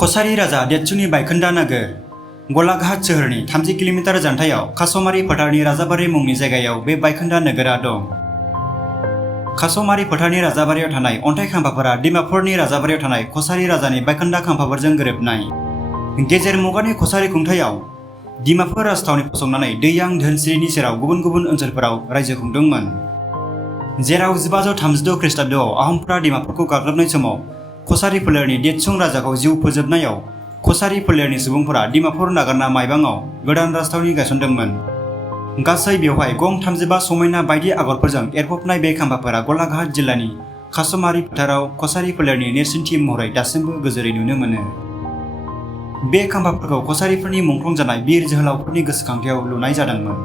कसारी राजा देतसुनि बायखोन्दा नोगोर गलाघाट सोहोरनि 30 किल'मिटार जानथायाव कासमारि फोथारनि राजाबारि मुंनि जायगायाव बे बायखोन्दा नोगोरा दं। कासमारि फोथारनि राजाबारियाव थानाय अन्थाइ खाम्फाफोरा डिमापुरनि राजाबारियाव थानाय कसारी राजानि बायखोन्दा खाम्फाफोरजों गोरोबनाय। गेजेर मुगानि कसारी खुंथायाव डिमापुर राजथावनि फसंनानै दैयां धोनसिरिनि सेराव गुबुन गुबुन ओनसोलफोराव रायजो खुंदोंमोन। जेराव 1536 खृष्टाब्दआव आहमफोरा डिमापुरखौ गाग्लोबनाय समाव कसारी फोलेरनि देतसुं राजाखौ जिउ फोजोबनायाव कसारी फोलेरनि सुबुंफोरा डिमापुर नागारना माइबांआव गोदान राजथावनि गायसनदोंमोन। गासै बेवहाय गं 35 समायना बायदि आगरफोरजों एरफबनाय बे खाम्फाफोरा गलाघाट जिल्लानि कासमारि फोथाराव कसारी फोलेरनि नेरसोनथि महरै दासिमबो गोजोरै नुनो मोनो। बे खाम्फाफोरखौ कसारीफोरनि मुंख्लं जानाय बिर जोहोलावफोरनि गोसोखांथियाव लुनाय जादोंमोन।